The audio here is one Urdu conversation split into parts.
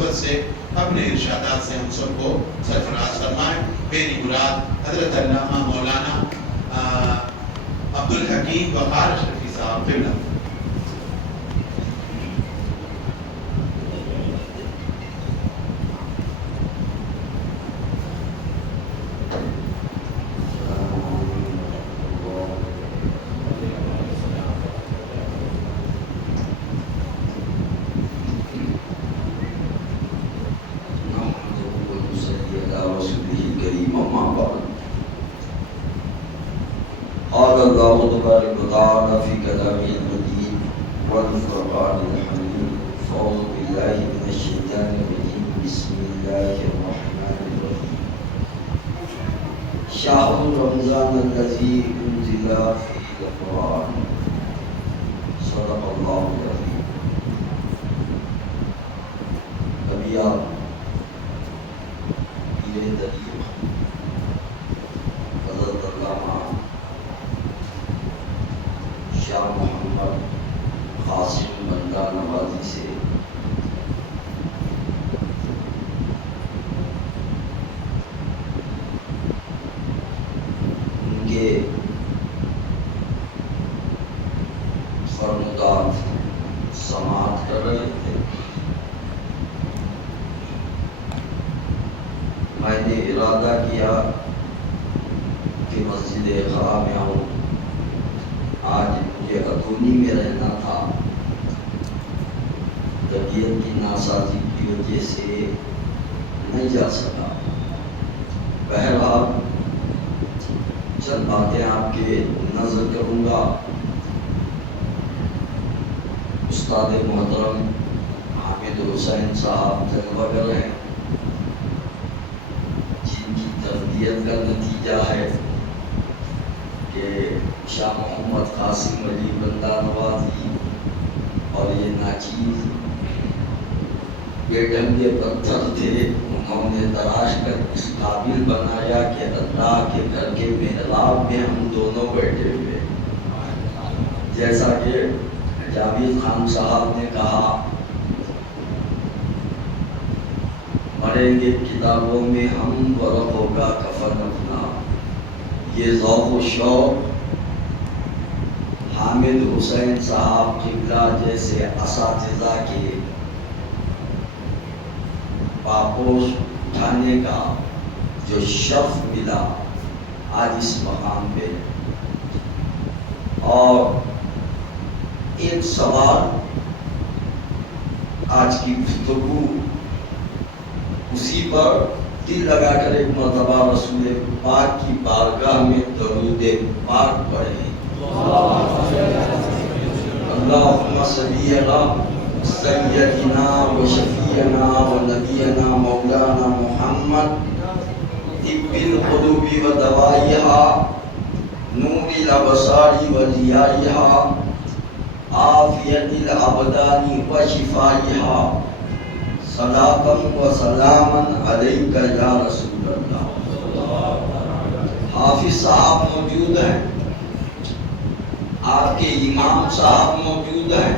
مناسبت سے اپنے ارشادات سے ہم سب کو سرفراز فرمائیں. میری مراد حضرت علامہ مولانا عبدالحکیم وقار اشرفی صاحب قبلہ. قال الله تبارك وتعالى في كلامه المجيد والفرقان الحميد. أعوذ بالله من الشيطان الرجيم. بسم الله الرحمن الرحيم. شهر رمضان الذي أنزل فيه القرآن. صدق الله العظيم. نبيات پیر دریغ حضرت علامہ شاہ محمد قاسم بندہ نوازی سے ان کے فرمودات سماعت کر رہے تھے. میں نے ارادہ کیا کہ مسجد خرا میں آؤں. آج مجھے اتونی میں رہنا تھا، طبیعت کی ناسازی کی وجہ سے نہیں جا سکا. بہرحال چند باتیں آپ کے نظر کروں گا. استاد محترم حامد حسین صاحب جلوہ گر ہیں، جن کی تربیت کا نتیجہ ہے کہ شاہ محمد قاسم علی بندہ نوازی اور یہ ناچیز بے ڈنگے پتھر تھے. انہوں نے تراش کر اس قابل بنایا کہ اللہ کے گھر کے محراب میں ہم دونوں بیٹھے ہوئے. جیسا کہ جاوید خان صاحب نے کہا، مریں گے کتابوں میں ہم ورق ہوگا کفن اپنا. یہ ذوق و شوق حامد حسین صاحب قبلہ جیسے اساتذہ کے پاپوش اٹھانے کا جو شرف ملا آج اس مقام پہ. اور ایک سوال آج کی گفتگو اسی پر دل لگا کر ایک مرتبہ رسول پاک کی بارگاہ میں درود پاک پڑھیں. اللہم صلی علی سیدنا و شفیعنا و نبینا مولانا محمد طب القلوب و دوائیہا نور الابصار و ضیائیہا عافیت الابدان و شفائیہا صلاۃ و سلاما علیک یا رسول اللہ. حافظ صاحب موجود ہیں، آپ کے امام صاحب موجود ہیں،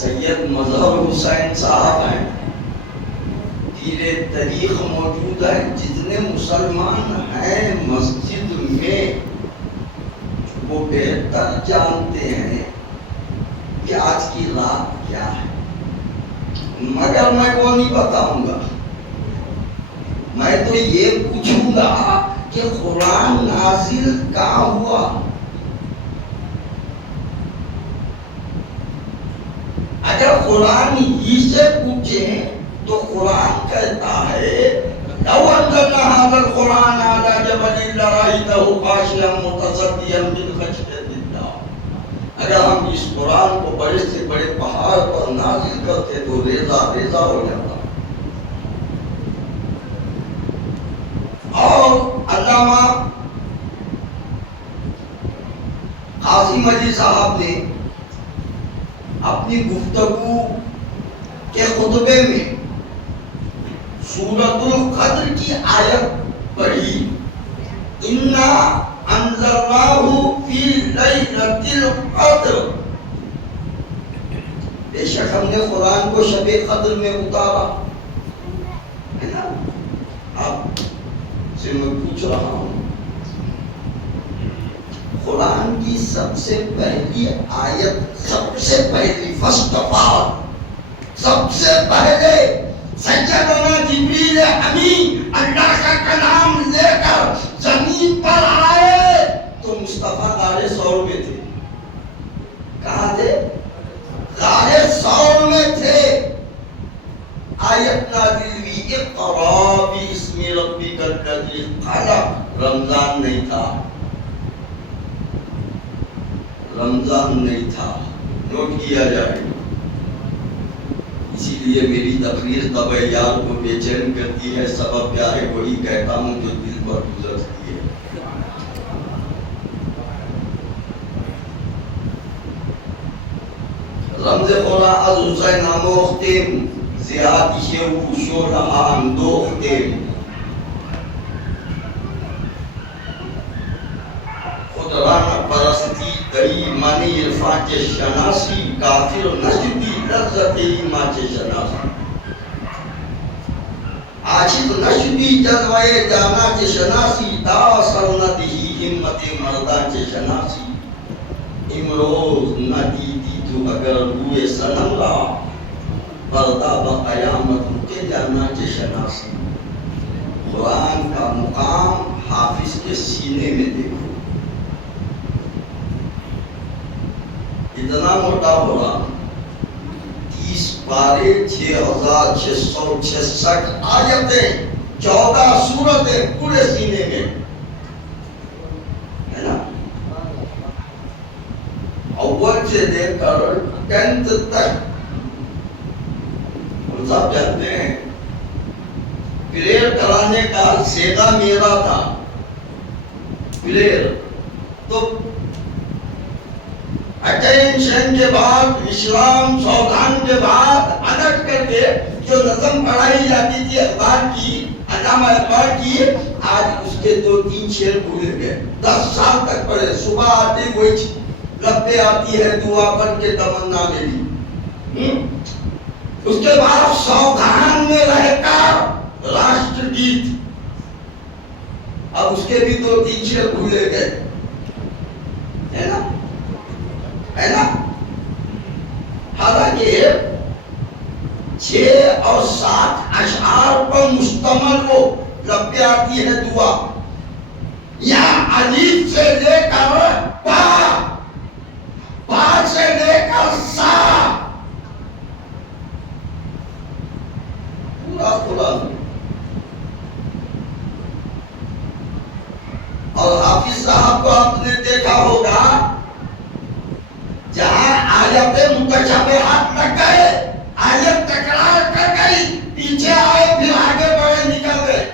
سید مظہر حسین صاحب ہیں، پیر طریق موجود ہیں. جتنے مسلمان ہیں مسجد میں وہ بہتر جانتے ہیں کہ آج کی رات کیا ہے، مگر میں وہ نہیں بتاؤں گا. میں تو یہ پوچھوں گا کہ قرآن نازل کہاں ہوا. اگر قرآن ہی سے پوچھیں تو قرآن کہتا ہے لو انزلنا هذا القرآن على جبل لرأيته خاشعا متصدعا من خشية الله. اگر ہم اس قرآن کو بڑے سے بڑے پہاڑ پر نازل کرتے تو ریزہ ریزہ ہو جاتا. اور علامہ قاسم علی صاحب نے اپنی گفتگو کے خطبے میں سورۃ القدر کی آیت پڑھی، انا انزلناہ فی لیلۃ القدر. بے شک ہم نے قرآن کو شب قدر میں اتارا ہے نا. آپ سے میں پوچھ رہا ہوں قرآن کی سب سے پہلی آیت، سب سے پہلی فرسٹ آف آل، سب سے پہلے سیدنا جبریل امین اللہ کا کلام لے کر زمین پر آئے تو مصطفیٰ غار ثور میں تھے. کہاں تھے؟ غار ثور میں تھے. آیت نازل ہوئی اقرا باسم ربک الذی خلق. رمضان نہیں تھا، رمضان نہیں تھا، نوٹ کیا جائے. اسی لیے میری تقریر طبعیات کو بے چین کرتی ہے. سبب کیا ہے وہی کہتا ہوں جو دل پر گزرتی ہے. رمز خورا از حسین آموختیم زیادی شیو شورا اندوختیم. خود رانا پرستی کئی منی عرفان کے شناسی کافر نشدی لذت ایمان کے شناسی. عاشق نشدی جذوے جانا کے شناسی دا سرندی ہمت مردان کے شناسی. امروز نہ دیدی تو اگر روئے سنم را پردہ بقیامت کے جانا کے شناسی. قرآن کا مقام حافظ کے سینے میں دیکھو. اتنا موٹا قرآن، 30 پارے، 6666 آیتیں، 14 سورتیں پورے سینے میں ہے نا. اول سے لے کر 10th تک. ہم سب جانتے ہیں پریئر کرانے کا سیگا میرا تھا. پریئر تو اٹینشن کے بعد، اسلام سوگان کے بعد الٹ کر کے جو نظم پڑھائی جاتی تھی اخبار کی، علامہ اقبال کی، آج اس کے 2-3 شعر بھول گئے. 10 سال تک پڑھے. صبح آتی وہی لب پہ آتی ہے دعا بن کے تمنا میری. اس کے بعد سوگان میں رہ کر راشٹر گیت. اب اس کے بھی 2-3 شعر بھولے گئے ہے نا، ہے نا. حالانکہ 6 اور 7 اشعار پر مشتمل وہ لب پہ آتی ہے دعا. یا الف سے لے کر پا، پا سے لے کر سا، پورا قرآن. اور حافظ صاحب کو آپ نے دیکھا ہوگا جہاں آیت متشابہات لگ گئے، آیت تکرار کر گئی، پیچھے آئے پھر آگے بڑھے نکل گئے.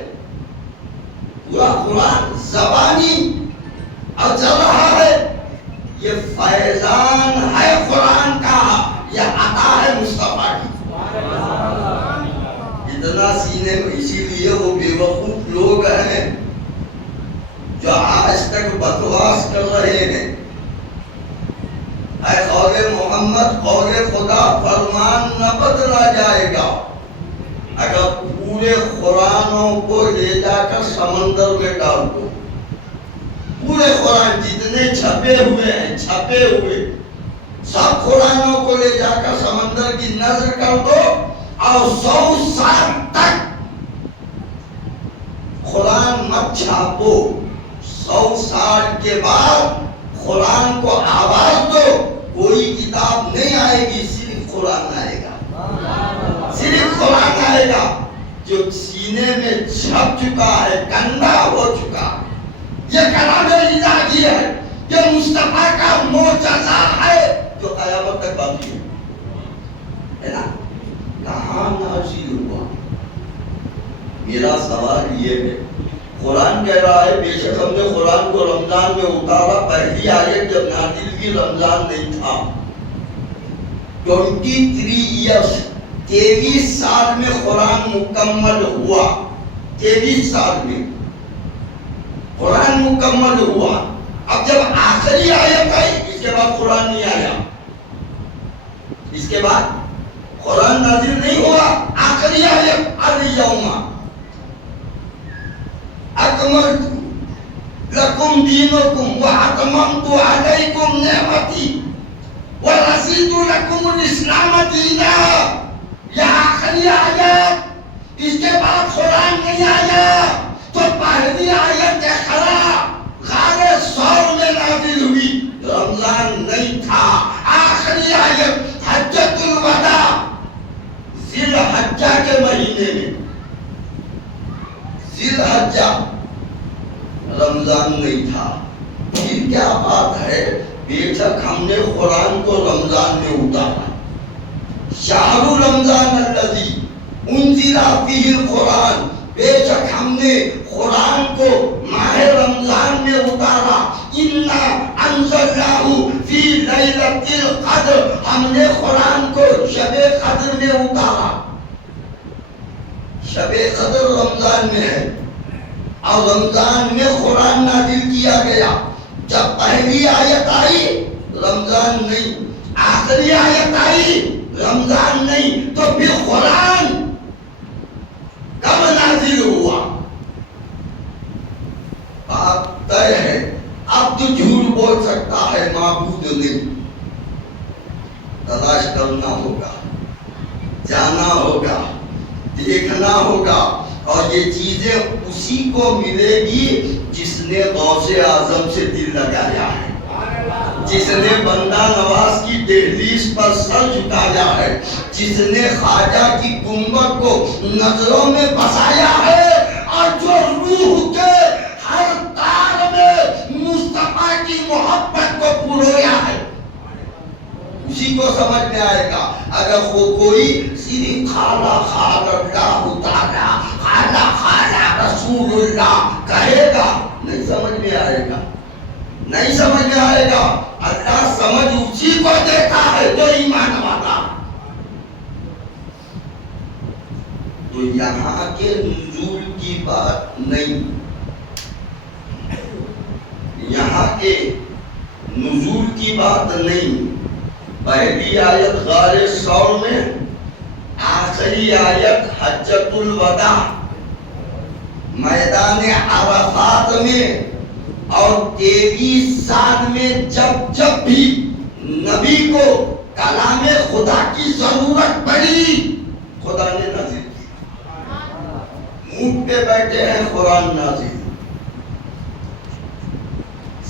پورا قرآن زبانی اور چل رہا ہے. یہ فیضان ہے قرآن کا، یہ عطا ہے مصطفیٰ کی. اتنا سینے میں. اسی لیے وہ بے وقوف لوگ ہیں جو آج تک بکواس کر رہے ہیں. اے قول محمد، قول خدا، فرمان نہ بدلا جائے گا اگر پورے قرآنوں کو لے جا کر سمندر میں ڈال دو. پورے قرآن جتنے چھپے ہوئے ہیں، چھپے ہوئے سب قرآنوں کو لے جا کر سمندر کی نظر کر دو اور 100 سال تک قرآن مت چھاپو. 100 سال کے بعد قرآن کو آواز دو، کوئی کتاب نہیں آئے گی، صرف قرآن آئے گا. صرف قرآن آئے گا جو سینے میں چھپ چکا ہے، کندھا ہو چکا. یہ کلام الہی ہے، یہ مصطفیٰ کا معجزہ ہے جو قیامت تک باقی ہے نا. کہاں نازل ہوا؟ میرا سوال یہ ہے. قرآن کہہ رہا ہے بے شک ہم نے قرآن کو رمضان میں اتارا. پہلی آیت جب نازل کی رمضان نہیں تھا. 23 ایئرس، 23 سال میں قرآن مکمل ہوا. 23 سال میں قرآن مکمل ہوا. اب جب آخری آیت آئی اس کے بعد قرآن نہیں آیا. اس کے بعد قرآن نازل نہیں ہوا. آخری آیت الیوم اکملت لکم دینکم واتممت علیکم نعمتی ورضیت لکم الاسلام دینا. یہ آخری آیت. اس کے بعد قرآن نہیں آیا. تو پہلی آیت اقرا غار ثور میں نازل ہوئی. رمضان نہیں تھا. آخری آیت حجۃ الوداع ذی الحجہ کے مہینے میں. ذی الحجہ رمضان نہیں تھا. پھر کیا بات ہے؟ بے شک ہم نے قرآن کو رمضان میں اتارا. شہر رمضان الذی انزل فیہ القرآن. بے شک ہم نے قرآن کو ماہ رمضان میں اتارا. انا انزلناہ فی لیلۃ القدر. ہم نے قرآن کو شب قدر میں اتارا. شب قدر رمضان میں ہے اور رمضان میں قرآن نازل کیا گیا. جب پہلی آیت آئی رمضان نہیں, آخری آیت آئی رمضان نہیں, تو پھر قرآن کب نازل ہوا؟ بات طے ہے. اب تو جھوٹ بول سکتا ہے معبود نہیں. تلاش کرنا ہوگا, جانا ہوگا, دیکھنا ہوگا, اور یہ چیزیں اسی کو ملے گی جس نے غوث اعظم سے دل لگایا ہے, جس نے بندہ نواز کی دہلیز پر سر جھکایا ہے, جس نے خواجہ کی گنبد کو نظروں میں بسایا ہے, اور جو روح کے ہر تار میں مصطفیٰ کی محبت کو پرویا ہے, اسی کو سمجھ میں آئے گا. اگر کوئی صرف خالا خال اللہ تعالی خالا خالا رسول اللہ کہے گا, نہیں سمجھ میں آئے گا, نہیں سمجھ میں آئے گا. اللہ سمجھ اسی کو دیتا ہے جو ایمان والا. تو یہاں کے نزول کی بات نہیں, یہاں کے نزول کی بات نہیں. پہلی آیت غار ثور میں, آخری آیت حجۃ الوداع میدان عرفات میں, اور 23 سال میں جب جب بھی نبی کو کلام خدا کی ضرورت پڑی خدا نے نازل کی. اونٹ پہ بیٹھے ہیں قرآن نازل,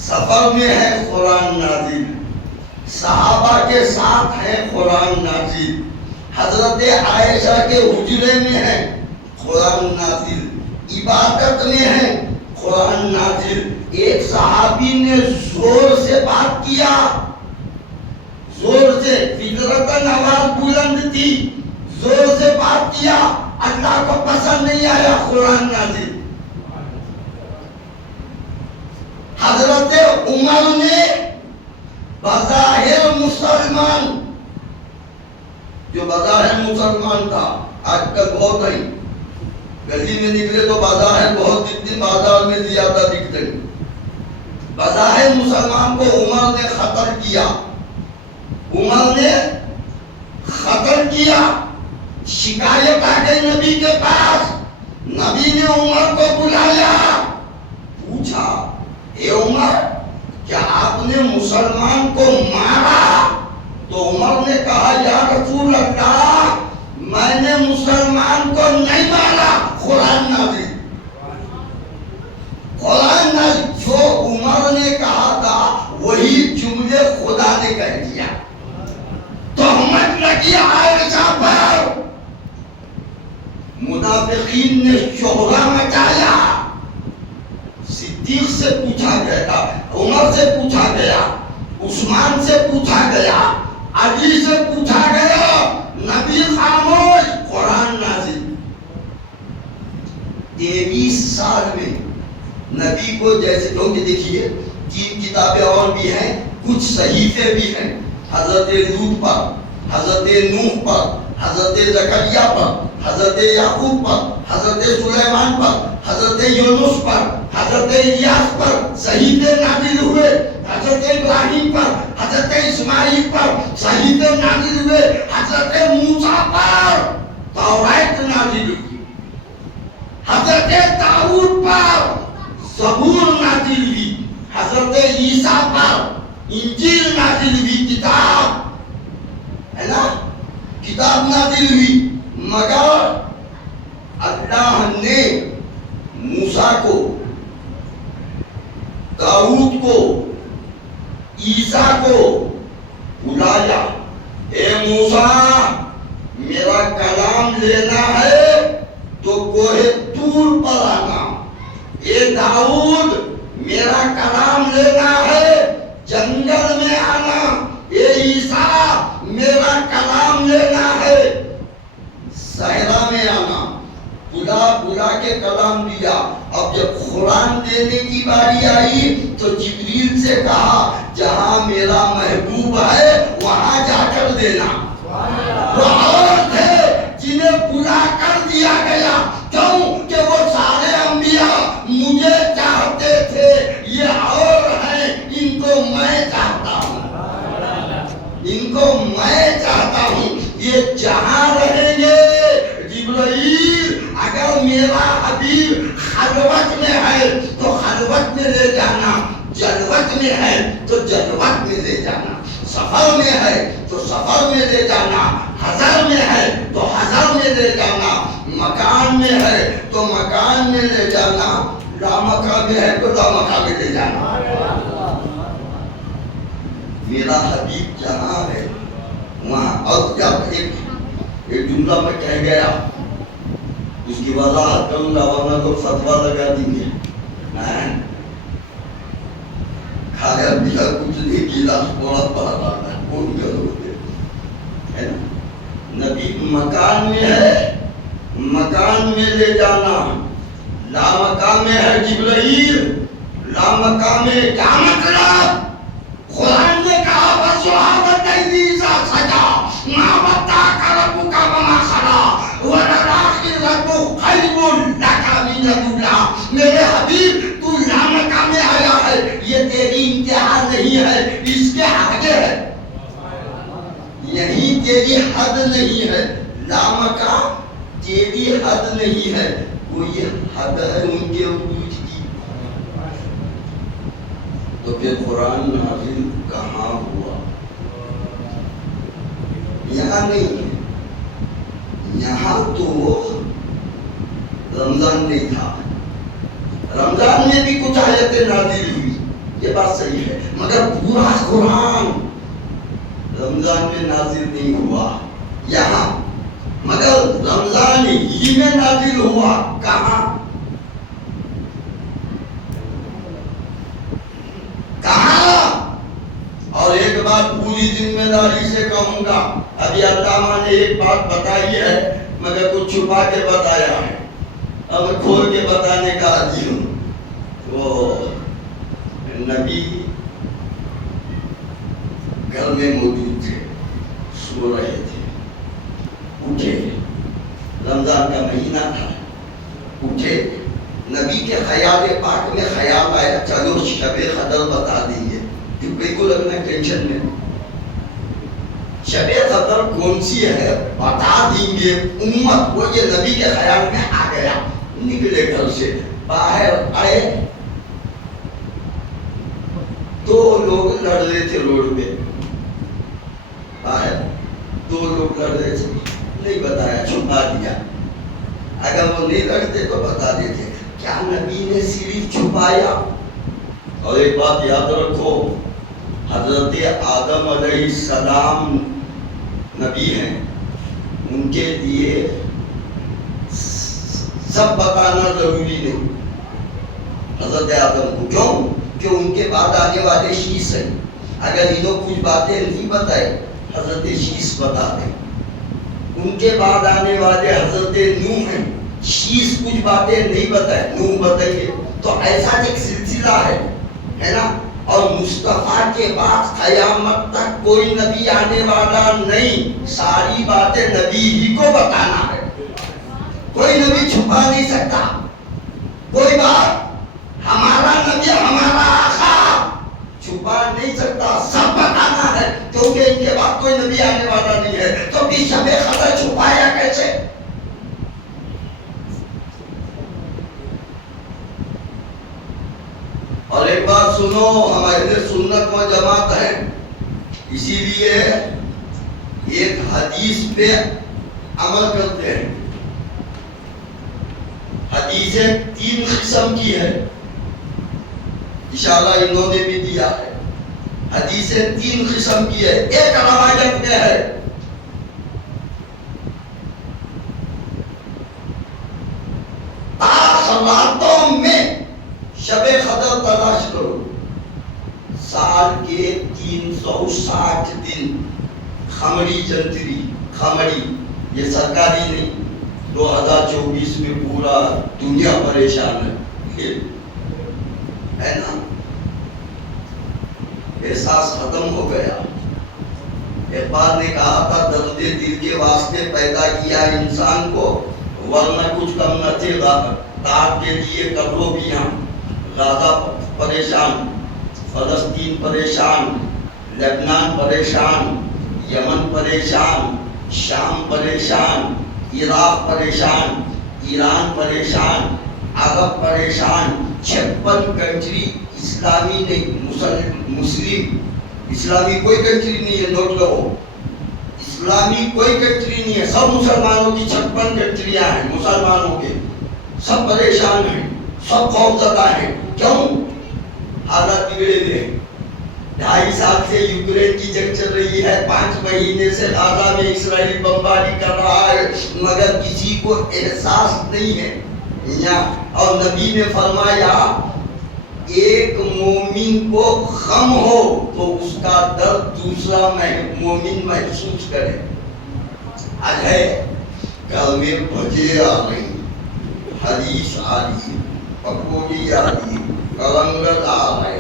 سفر میں ہے قرآن نازل, صحابہ کے ساتھ ہے قرآن نازل, حضرت عائشہ کے حجرے میں ہے قرآن نازل, عبادت میں ہے قرآن نازل. ایک صحابی نے زور سے بات کیا, زور سے, فطرتاً آواز بلند تھی, زور سے بات کیا, اللہ کو پسند نہیں آیا, قرآن نازل. حضرت عمر نے بظاہر مسلمان, جو بظاہر مسلمان تھا, آج کل بہت ہے, گلی میں نکلے تو بظاہر بہت دکھتے, بازار میں زیادہ دکھتے. بظاہر مسلمان کو عمر نے خطر کیا, عمر نے خطر کیا. شکایت آ گئی نبی کے پاس. نبی نے عمر کو بلایا, پوچھا, اے عمر کیا آپ نے مسلمان کو مارا؟ تو عمر نے کہا, یا رسول اللہ میں نے مسلمان کو نہیں مارا. قرآن نازل, قرآن نازل. جو عمر نے کہا تھا وہی جملے خدا نے کہہ دیا. تہمت لگی عائشہ پر, منافقین نے شہرہ مچایا. صدیق سے پوچھا گیا, عمر سے پوچھا گیا, عثمان سے پوچھا گیا, علی سے پوچھا گیا, نبی خاموش. قرآن نازل. 23 سال میں نبی کو جیسے, کیونکہ دیکھیے 3 کتابیں اور بھی ہیں, کچھ صحیفے بھی ہیں, حضرت لوط پر, حضرت نوح پر, حضرت زکریا پر, حضرت یعقوب پر, حضرت سلیمان پر, حضرت یونس پر, حضرت الیاس پر صحیفے نازل ہوئے. حضرت ابراہیم پر، حضرت اسماعیل پر صحیفے نازل ہوئے، حضرت موسیٰ پر توریت نازل ہوئی، حضرت داؤد پر زبور نازل ہوئی، حضرت عیسیٰ پر انجیل نازل ہوئی، کتاب ہے نا، کتاب نازل ہوئی۔ مگر اللہ نے موسیٰ کو، داؤد کو، عیسیٰ کو بلایا، اے موسیٰ میرا کلام لینا ہے تو کوہ طور پر آنا، اے داؤد میرا کلام لینا ہے جنگل میں آنا، اے عیسیٰ میرا کلام لینا ہے صحرا میں آنا۔ بلا کے کلام دیا۔ اب جب قرآن دینے کی باری آئی تو جبریل سے کہا جہاں میرا محبوب ہے وہاں جا کر دینا۔ وہ اور تھے جنہیں بلا کر دیا گیا، کیوں کہ وہ سارے انبیاء مجھے چاہتے تھے، یہ اور ہیں ان کو میں چاہتا ہوں، ان کو میں چاہتا ہوں، یہ جہاں رہیں گے۔ جبرائیل اگر میرا حبیب خلوت میں ہے تو خلوت میں لے جانا، جلوت میں ہے تو جلوت میں لے جانا، سفر میں ہے تو سفر میں لے جانا، حضر میں ہے تو حضر میں لے جانا، مکان میں ہے تو مکان میں لے جانا، لامکان میں ہے تو لامکان میں لے جانا۔ میرا حبیب جہاں ہے وہاں۔ اور جب ایک جملہ میں کہہ گیا اس کی وضاحت کروں گا ورنہ تو فتویٰ لگا دیں گے، کھایا پیا کچھ نہیں، گلاس بڑا پڑا ہے، کون کرو گے؟ نبی مکان میں ہے، مکان میں لے جانا، لامکان میں ہے جبرائیل، لامکان میں کیا مطلب؟ قرآن نے کہا وَصُحَابَتَ عِیسیٰ سجا مَا وَدَّعَكَ رَبُّكَ وَمَا قَلَىٰ وَلَلْآخِرَةُ خَيْرٌ لَكَ مِنَ الْأُولَىٰ۔ میرے حبیب تو لامکان میں آیا ہے، یہ تیری انتہا نہیں ہے، اس کے آگے ہے، یہی تیری حد نہیں ہے، لامکان تیری حد نہیں ہے، کوئی حد ہے ان کے عروج کی۔ تو پھر قرآن نازل کہاں ہوا؟ یہاں نہیں ہے، یہاں تو رمضان نہیں تھا، رمضان میں بھی کچھ آیتیں نازل ہوئی، یہ بات صحیح ہے، مگر پورا قرآن رمضان میں نازل نہیں ہوا یہاں، مگر رمضان ہی میں نازل ہوا کہاں؟ اور ایک بات پوری ذمہ داری سے کہوں گا، ابھی علامہ نے ایک بات بتائی ہے مگر کچھ چھپا کے بتایا ہے، اب کھول کے بتانے کا عادی ہوں۔ وہ نبی گھر میں موجود تھے، سو رہے تھے، اٹھے، رمضان کا مہینہ تھا، اٹھے، نبی کے خیال پاک میں خیال آیا چلو شب قدر بتا دیں گے، کیونکہ کو لگنا ٹینشن میں، شب قدر کون سی ہے بتا دیں گے امت کو، یہ نبی کے خیال میں آ گیا۔ نکلے گھر سے باہر آئے، دو لوگ لڑ رہے تھے روڈ پہ، باہر دو لوگ لڑ رہے تھے، نہیں بتایا، چھپا دیا، اگر وہ نہیں لڑتے تو بتا دیتے، کیا نبی نے صرف چھپایا؟ اور ایک بات یاد رکھو، حضرت آدم علیہ السلام نبی ہیں، ان کے لیے سب بتانا ضروری نہیں، حضرت آدم کو، کیوں کہ ان کے بعد آنے والے شیس ہیں، اگر انہوں کچھ باتیں نہیں بتائے حضرت شیس بتا دیں، ان کے بعد آنے والے حضرت نوح ہیں، شیس کچھ باتیں نہیں بتائے، نوح بتائیں گے، تو ایسا ایک سلسلہ ہے نا۔ اور مصطفیٰ کے بعد قیامت تک کوئی نبی آنے والا نہیں، ساری باتیں نبی ہی کو بتانا ہے، کوئی نبی چھپا نہیں سکتا کوئی بات، ہمارا نبی ہمارا آقا چھپا کوئی نبی آنے والا نہیں ہے، تو بھی شب قدر چھپایا کیسے؟ اور ایک بات سنو، ہم اہل سنت و جماعت ہیں، اسی لیے ایک حدیث پہ عمل کرتے ہیں۔ حدیثیں 3 قسم کی ہے، انشاءاللہ انہوں نے بھی دیا ہے۔ حدیثیں 3 قسم کی ہے۔ ایک روایت میں ہے راتوں میں شب قدر تلاش کرو، سال کے 360 دن خمری جنتری، خمری یہ سرکاری نہیں، 2024 میں پورا دنیا پریشان ہے نا، احساس ختم ہو گیا۔ اقبال نے کہا تھا درد دل کے واسطے پیدا کیا انسان کو، ورنہ کچھ کم نہ تھے داغ کے لیے قبروں بھی ہم۔ غزہ پریشان، فلسطین پریشان، لبنان پریشان، یمن پریشان، شام پریشان، عراق پریشان، ایران پریشان، عرب پریشان۔ 56 کنٹری اسلامی نہیں، مسلم، اسلامی کوئی کنٹری نہیں ہے، نوٹ کرو، اسلامی کوئی کنٹری نہیں ہے، سب مسلمانوں کی 56 کنٹریاں ہیں، مسلمانوں کے سب پریشان ہیں، سب خوفزدہ ہیں۔ کیوں؟ حالت بگڑے ہوئے ہیں۔ 2.5 سال سے یوکرین کی جنگ چل رہی ہے، 5 مہینے سے غزہ میں اسرائیل بمباری کر رہا ہے، مگر کسی کو احساس نہیں ہے۔ اور نبی نے فرمایا ایک مومن کو غم ہو تو اس کا درد دوسرا مومن محسوس کرے۔ آج ہے کل میں بھجے آ رہی، حدیث آ رہی، پکوڑی آ رہی، کلنگل آ رہے،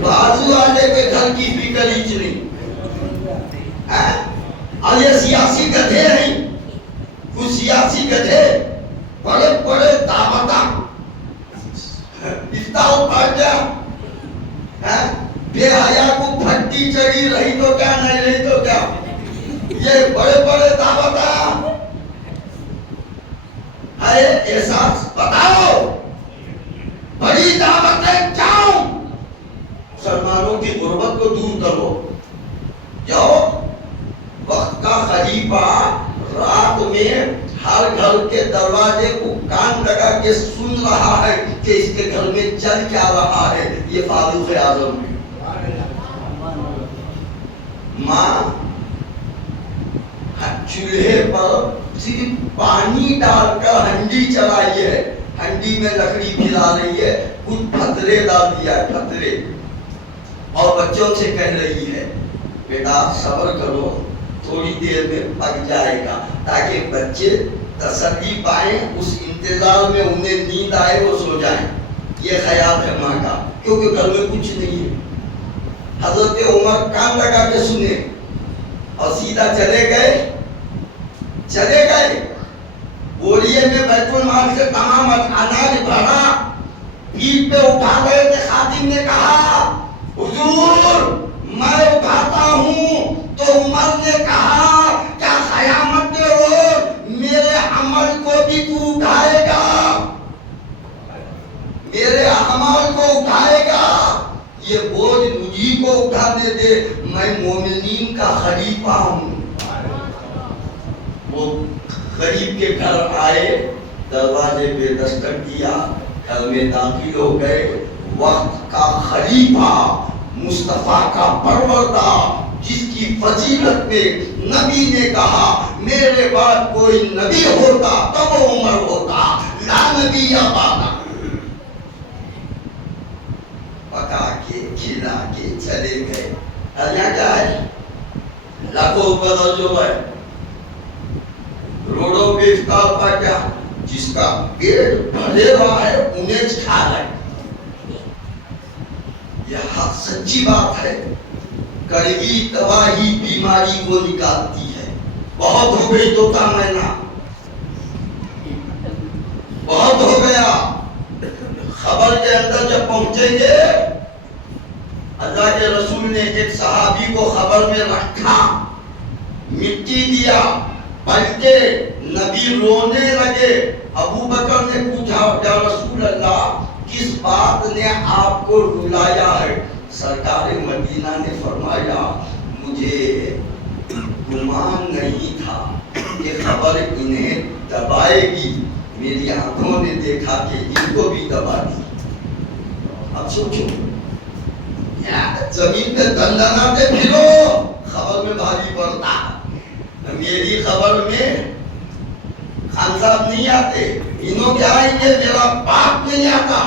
بازو والے کے گھر کی فکر ہی نہیں۔ اور یہ سیاسی گدھے ہیں، کچھ سیاسی گدھے بڑے بڑے دعوتاں افتاح پڑ جا، بے حیا کو پھٹی چڑھی رہی تو کیا نہیں رہی تو کیا، یہ بڑے بڑے دعوتاں ہے۔ احساس بتاؤ بڑی دعوتیں جاؤ، مسلمانوں کی غربت کو دور کرو۔ جاؤ، وقت کا خلیفہ رات میں ہر گھر کے دروازے کو کان لگا کے سن رہا ہے کہ اس کے گھر میں چل کیا رہا ہے، یہ فاروق اعظم ہے۔ ماں چولہے پر صرف پانی ڈال کر ہنڈی چلائی ہے، ہنڈی میں لکڑی پھیلا رہی ہے، کچھ پتھرے ڈال دیا ہے، پتھرے، اور بچوں سے کہہ رہی ہے بیٹا صبر کرو، تھوڑی دیر میں پک جائے گا، تاکہ بچے تسلی پائیں، اس انتظار میں انہیں نیند آئے وہ سو جائیں۔ یہ خیال ہے ماں کا، کیونکہ گھر میں کچھ نہیں ہے۔ حضرت عمر کان لگا کے سنے اور سیدھا چلے گئے بوریے میں بیت المال سے تمام اناج بھرا، پیٹ پہ اٹھا گئے تھے۔ خادم نے کہا حضور میں اٹھاتا ہوں، تو عمر نے کہا کیا قیامت کے روز میرے عمل کو بھی تو اٹھائے گا، میرے اعمال کو اٹھائے گا؟ یہ بوجھ مجھی کو اٹھانے دے، میں مومنین کا خلیفہ ہوں۔ وہ غریب کے گھر آئے، دروازے پہ دستک دیا، گھر میں داخل ہو گئے۔ وقت کا خلیفہ، مصطفیٰ کا پروردہ، جس کی فضیلت میں نبی نے کہا میرے بعد کوئی نبی ہوتا تو وہ عمر ہوتا، لا نبی یا بعد۔ پکا کے کھلا کے چلے گئے۔ اللہ کیا ہے؟ لاکھوں روپے جو ہے روڈوں پہ افطار کا کیا، جس کا پیٹ بھرے ہوا ہے انہیں کھا رہے۔ یہ حق سچی بات ہے، کڑوی تباہی بیماری کو نکالتی ہے۔ بہت ہو گئی طوطا مینا، بہت ہو گیا۔ خبر کے اندر جب پہنچیں گے اللہ کے رسول نے ایک صحابی کو خبر میں رکھا، مٹی دیا، پلٹے، نبی رونے لگے۔ ابو بکر نے پوچھا یا رسول اللہ کس بات نے آپ کو رلایا ہے؟ سرکار مدینہ نے فرمایا مجھے گمان نہیں تھا کہ خبر انہیں دبائے گی، میری آنکھوں نے دیکھا کہ ان کو بھی دبا دی۔ اب سوچو زمین پہ دندناتے پھرو، خبر میں بھاری پڑتا، میری خبر میں خان صاحب نہیں آتے، انہوں کیا آئیں گے، میرا باپ نہیں آتا،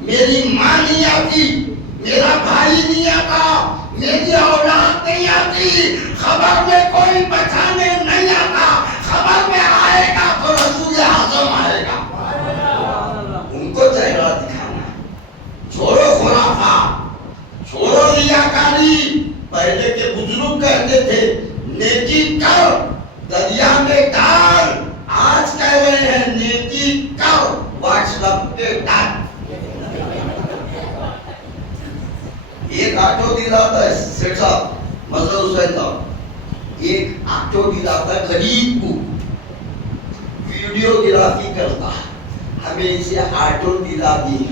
میری ماں نہیں آتی، میرا بھائی نہیں آتا، میری اولاد نہیں آتی، خبر میں کوئی بچانے نہیں آتا، خبر میں آئے گا تو رسول اعظم آئے گا۔ ان کو چہرہ دکھانا، چھوڑو خرافات، چھوڑو ریاکاری۔ پہلے کے بزرگ کہتے تھے نیکی کر دریا میں ڈال، آج کہہ رہے ہیں نیکی کر واٹس ایپ پہ ڈال۔ ایک آٹو دلاتا ہے سیٹ صاحب مظہر حسین صاحب، ایک آٹو دلاتا ہے غریب کو، ویڈیو گرافی کرتا، ہمیں اسے آٹو دلا دی،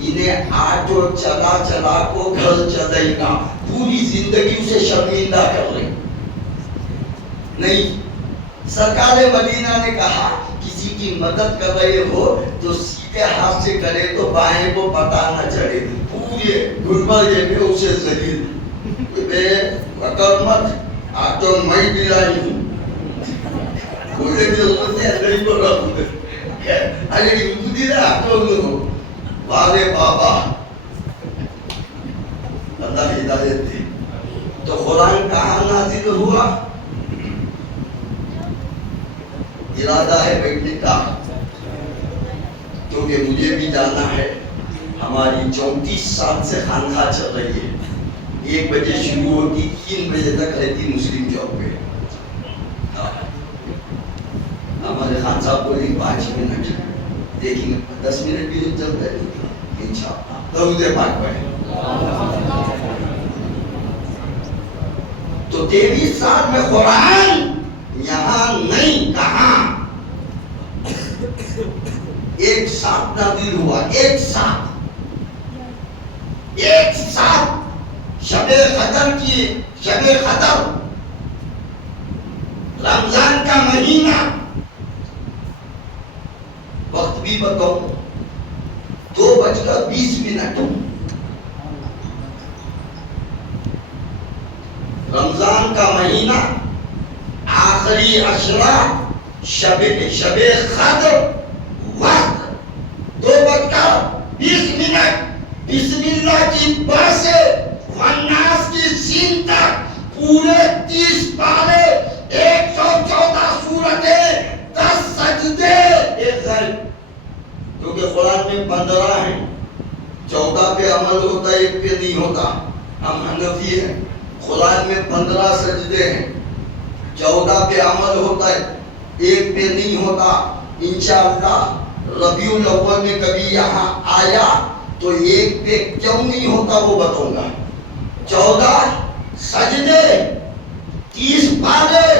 انہیں آٹو چلا چلا کو گھر چلائے گا، پوری زندگی اسے شرمندہ کر رہے نہیں۔ سرکار مدینہ نے کہا کسی کی مدد کر رہے ہو تو سیدھے ہاتھ سے کرے تو بائیں کو پتہ نہ چلے، پورے گلبرگے میں اسے ذلیل بے وکر مت، آٹو میں دلائی ہوں، بولے بھی ہوتے ہیں غریب کو رکھ دے، ارے ان دلا آٹو میں والے بابا، اللہ ہدایت دے۔ تو قرآن کہاں نازل ہوا؟ ارادہ ہے بیٹھنے کا، کیونکہ مجھے بھی جانا ہے، ہماری 34 سال سے خانقاہ چل رہی ہے، 1 بجے شروع ہوتی 3 بجے تک رہتی مسلم چوک پہ۔ ہمارے خان صاحب کو 5 منٹ دیکھیں گے، 10 منٹ بھی چلتا ہے انشاءاللہ۔ درود پاک پڑھیں۔ تو 23 سال میں قرآن یہاں نہیں، کہاں؟ ایک ساتھ نازل ہوا، ایک ساتھ شب قدر کی، شب قدر رمضان کا مہینہ، وقت بھی بتاؤں 2:20۔ رمضان کا مہینہ، آخری عشرہ، شب قدر، وقت 2:20۔ بسم اللہ کی با سے والناس کی سین تک پورے 30 پارے، 114 سورتیں، 10 سجدے، ایک غیب، کیونکہ قرآن میں 15 ہیں، 14 پہ عمل ہوتا ہے، 1 پہ نہیں ہوتا۔ ہم حنفی ہیں، قرآن میں 15 سجدے ہیں، 14 پہ عمل ہوتا ہے، 1 پہ نہیں ہوتا۔ انشاءاللہ ربیع الاول میں کبھی یہاں آیا تو 1 پہ کیوں نہیں ہوتا وہ بتاؤں گا۔ 14 سجدے، 30 پارے،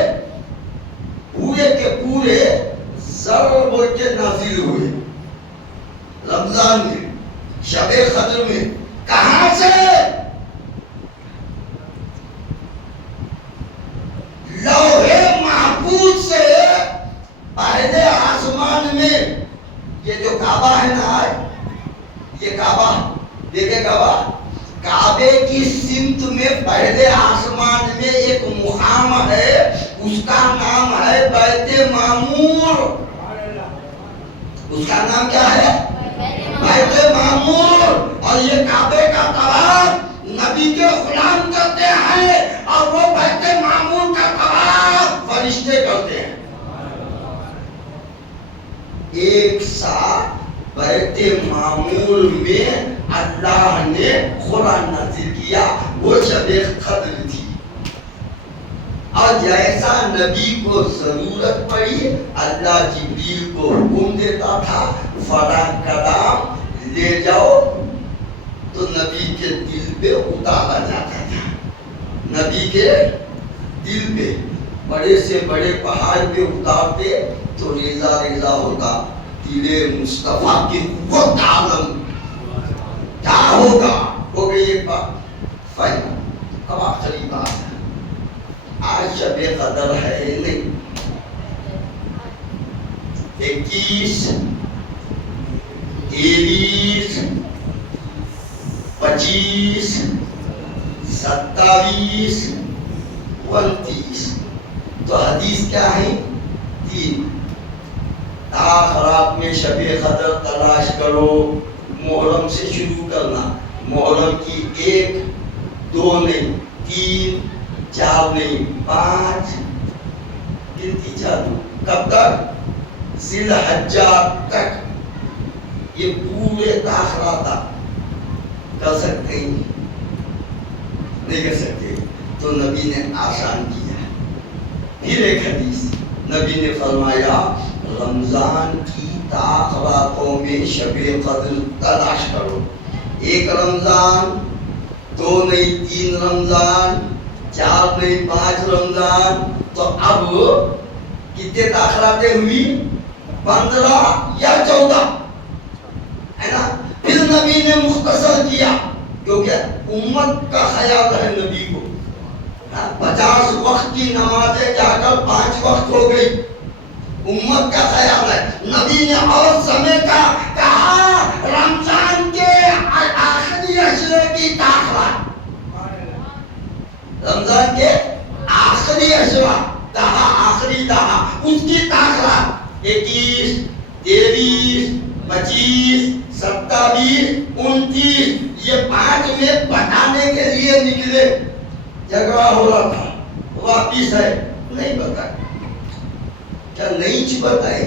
پورے کے پورے ضرور بول کے نازل ہوئے رمضان میں، شب قدر میں۔ کہاں سے؟ لوح محفوظ سے، پہلے آسمان میں۔ یہ جو کعبہ ہے نا، یہ کعبہ دیکھے، کعبے کی سمت میں پہلے آسمان میں ایک مقام ہے، اس کا نام ہے بیت معمور۔ اس کا نام کیا ہے؟ بیت معمور۔ اور یہ کعبے کا طواف نبی کے غلام کرتے ہیں، اور وہ بیت معمور کا طواف فرشتے کرتے ہیں۔ ایک ساتھ بیت معمور میں اللہ نے قرآن نازل کیا، وہ شب قدر تھی۔ اور جیسا نبی کو ضرورت پڑی، اللہ جبریل کو حکم دیتا تھا فلاں کلام لے جاؤ تو نبی کے دل پہ اتارا جاتا تھا. نبی کے دل پہ بڑے سے بڑے پہاڑ پہ اتارتے تو ریزہ ریزہ ہوتا. دل مصطفیٰ کی قوت عالم کیا ہوگا. ہو گئی ایک بات فائنل. اب آخری بات ہے. آج شب قدر ہے نہیں. 21 23 25 27 29 تو حدیث کیا ہے؟ 3. آخرات میں شب قدر تلاش کرو. محرم سے شروع کرنا. محرم کی 1 2 نہیں 3 4 نہیں 5 گنتی چالو. کب تک؟ ذی الحجہ تک. یہ پورے تاخرات کر سکتے ہیں نہیں کر سکتے. تو نبی نے آسان کیا. پھر ایک حدیث نبی نے فرمایا رمضان کی تاخراتوں میں شب قدر تلاش کرو. 1 رمضان 2 نہیں 3 رمضان 4 نہیں 5 رمضان. تو اب کتنے تاخراتیں ہوئی؟ 15 یا 14 ہے نا. پھر نبی نے مختصر کیا کیونکہ امت کا خیال ہے نبی کو. 50 وقت کی نمازیں جا کر 5 وقت ہو گئی. امت کا خیال ہے. نبی نے اور سمے کا کہا رمضان کے آخری عشرے کی تاخرات. رمضان کے آخری عشرہ کہا آخری کہا اس کی تاخرات 21 23 25 27 29 یہ 5 میں بتانے کے لیے نکلے. جھگڑا ہو رہا تھا. واپس ہے نہیں بتایا. کیا نہیں چی بتائے؟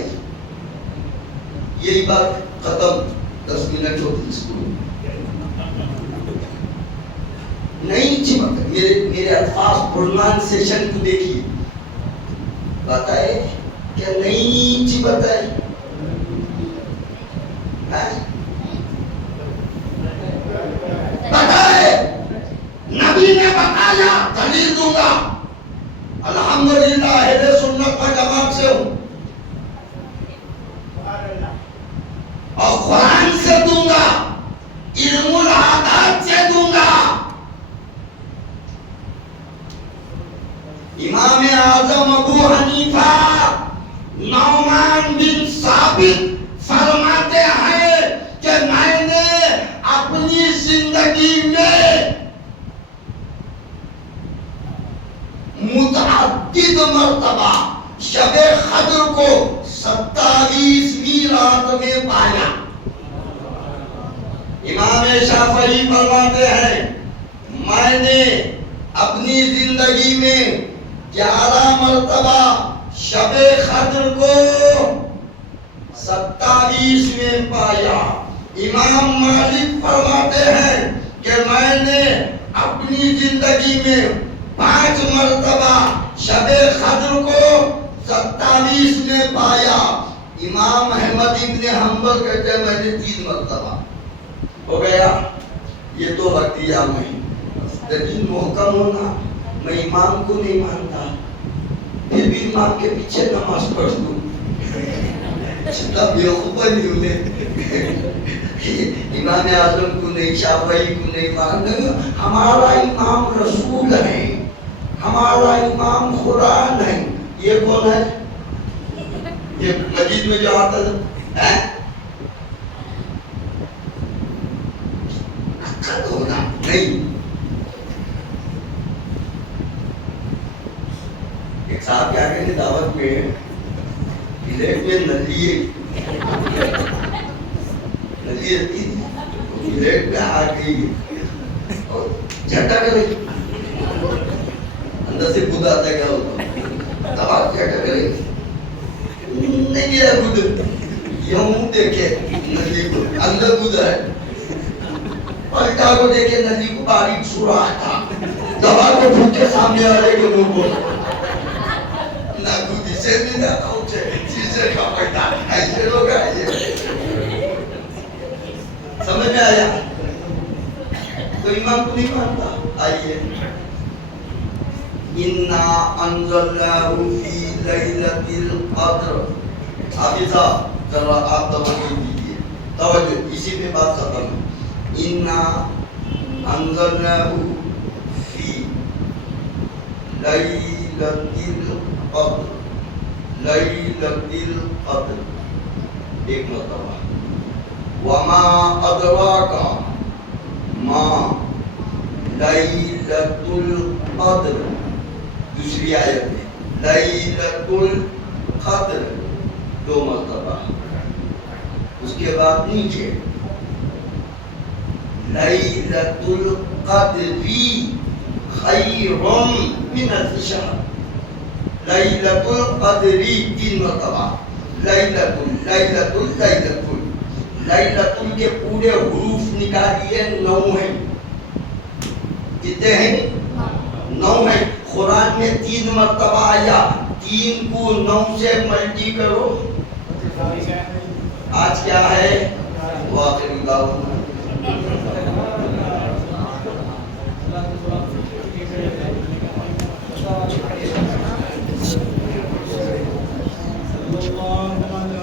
یہی بات ختم. 10 منٹ ہوتی اسکول نہیں چی بتائے. میرے الفاظ پروننسیشن کو دیکھیے. بتائے کیا نہیں چی بتائے؟ بتائے. نبی نے بتایا. دلیل دوں گا. الحمدللہ اہل سنت و جماعت سے ہوں اور قرآن سے دوں گا. علم العادات سے دوں گا. امام اعظم ابو حنیفہ نعمان بن ثابت فرماتے ہیں کہ میں نے اپنی زندگی میں متعدد مرتبہ شب قدر کو 27ویں رات میں پایا. امام شافعی فرماتے ہیں میں نے اپنی زندگی میں 11 مرتبہ شب قدر کو 27 میں پایا. امام مالک فرماتے ہیں کہ میں نے اپنی زندگی میں 5 مرتبہ شب قدر کو 27 میں پایا. امام احمد ابن حنبل کہتے ہیں میں نے 3 مرتبہ. ہو گیا. یہ تو رکھ دیا میں. دلیل محکم ہونا. میں امام کو نہیں مانتا پھر بھی امام کے پیچھے نماز پڑھ دوں. چھتا بیوقوفہ نہیں انہیں. امام اعظم کو نہیں شافعی کو نہیں مانتا. ہمارا امام رسول ہے. ہمارا امام قرآن ہے. یہ کون ہے؟ یہ مسجد میں جو آتا ہے عقل ہونا نہیں. ایک صاحب کیا کہتے ہیں دعوت میں پلیٹ میں نلی پلیٹ میں آ گئی اور جھٹا کرے اندر سے خود آتا کیا ہوتا دعوت کیا کرے نہیں گیا خود. یوں دیکھے نلی کو اندر خود ہے. پلٹا کو دیکھے نلی کو باریک سوراخ تھا. دوا کو پھوٹ کے سامنے آ رہے کہ منہ کو نہ خود سے بھی نہ اٹھے چیزیں کا پلٹا. ایسے لوگ آئے. سمجھ میں آیا؟ ایمان کو نہیں مانتا. آئیے اِنَّا أَنزَلْنَاهُ فِي لَيْلَةِ الْقَدْرِ. حافظہ ذرا آپ توجہ دیجیے, توجہ, اسی پہ بات ختم. اِنَّا أَنزَلْنَاهُ فِي لَيْلَةِ الْقَدْرِ. لَيْلَةِ الْقَدْرِ ایک مرتبہ. وَمَا أَدْرَاكَ مَا لَيْلَةُ الْقَدْرِ. دوسری آیت میں لَيْلَةُ الْقَدْرِ 2 مرتبہ. اس کے بعد نیچے لَيْلَةُ الْقَدْرِ خَيْرٌ مِنَ أَلْفِ شَهْرٍ. لَيْلَةُ الْقَدْرِ 3 مرتبہ. لَيْلَةُ لَيْلَةُ لَيْلَةُ لَيْلَةُ کے پورے حروف نکالیے 9 ہیں. کتنے ہیں؟ 9 ہیں. قرآن میں 3 مرتبہ آیا, 3 کو 9 سے ملٹی کرو. آج کیا ہے؟ واقعی دعوت. اللهم